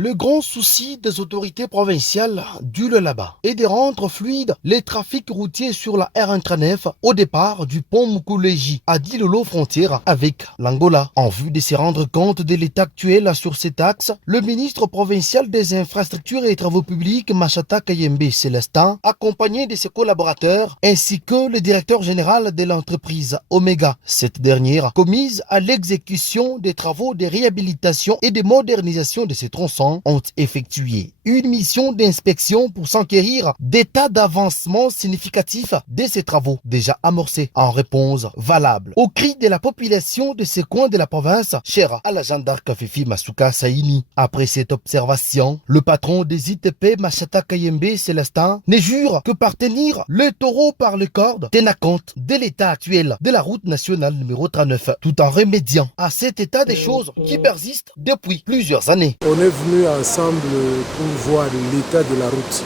Le grand souci des autorités provinciales du Lualaba est de rendre fluide les trafics routiers sur la R139 au départ du pont Mukuluji à Dilolo frontière avec l'Angola. En vue de se rendre compte de l'état actuel sur cet axe, le ministre provincial des infrastructures et travaux publics Machata Kayembe Célestin, accompagné de ses collaborateurs, ainsi que le directeur général de l'entreprise Omega, cette dernière commise à l'exécution des travaux de réhabilitation et de modernisation de ces tronçons, ont effectué une mission d'inspection pour s'enquérir d'état d'avancement significatif de ces travaux déjà amorcés en réponse valable aux cris de la population de ces coins de la province, chère à la gendarme Fifi Masuka Saini. Après cette observation, le patron des ITP Machata Kayembe Célestin ne jure que par tenir le taureau par le cordes, tenant compte de l'état actuel de la route nationale numéro 39, tout en remédiant à cet état des choses qui persiste depuis plusieurs années. On est venu ensemble pour voir l'état de la route,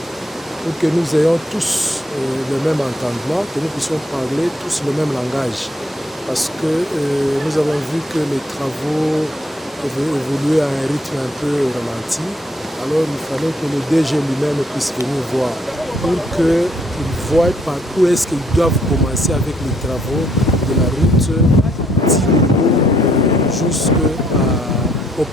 pour que nous ayons tous le même entendement, que nous puissions parler tous le même langage. Parce que nous avons vu que les travaux évoluaient à un rythme un peu ralenti. Alors il fallait que le DG lui-même puisse venir voir pour qu'ils voient par où est-ce qu'ils doivent commencer avec les travaux de la route d'Ilolo jusqu'au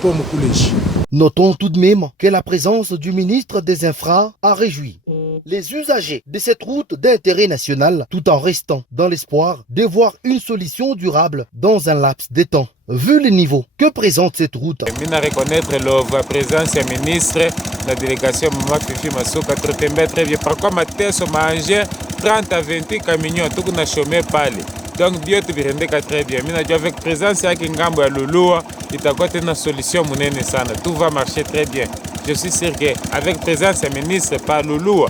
pont Mukuluji. Notons tout de même que la présence du ministre des Infras a réjoui les usagers de cette route d'intérêt national tout en restant dans l'espoir de voir une solution durable dans un laps de temps. Vu le niveau que présente cette route, je reconnaître la présence du ministre, la délégation Maman Fifi Masuka très bien. Par contre, Mathieu mangé 30 à 28 camions, tout le monde chômé parle. Donc Dieu te rendra très bien. Avec présence à Kingambo à Lulua, il t'a une solution sana. Tout va marcher très bien. Je suis sûr qu'avec présence du ministre par Loulou,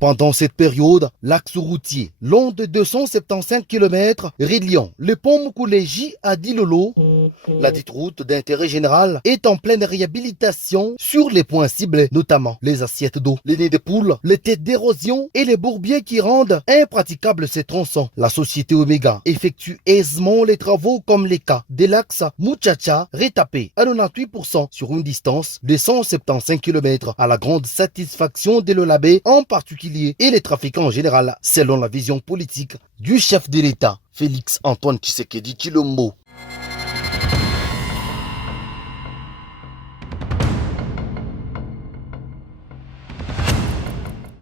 pendant cette période, l'axe routier long de 275 km reliant le pont Mukuluji à Dilolo, la dite route d'intérêt général, est en pleine réhabilitation sur les points ciblés, notamment les assiettes d'eau, les nids de poules, les têtes d'érosion et les bourbiers qui rendent impraticables ces tronçons. La société Omega effectue aisément les travaux comme les cas de l'axe Muchacha retapé à 98% sur une distance de 175 km à la grande satisfaction de l'Olabé en particulier et les trafiquants en général, selon la vision politique du chef de l'État, Félix Antoine Tshisekedi Tshilombo.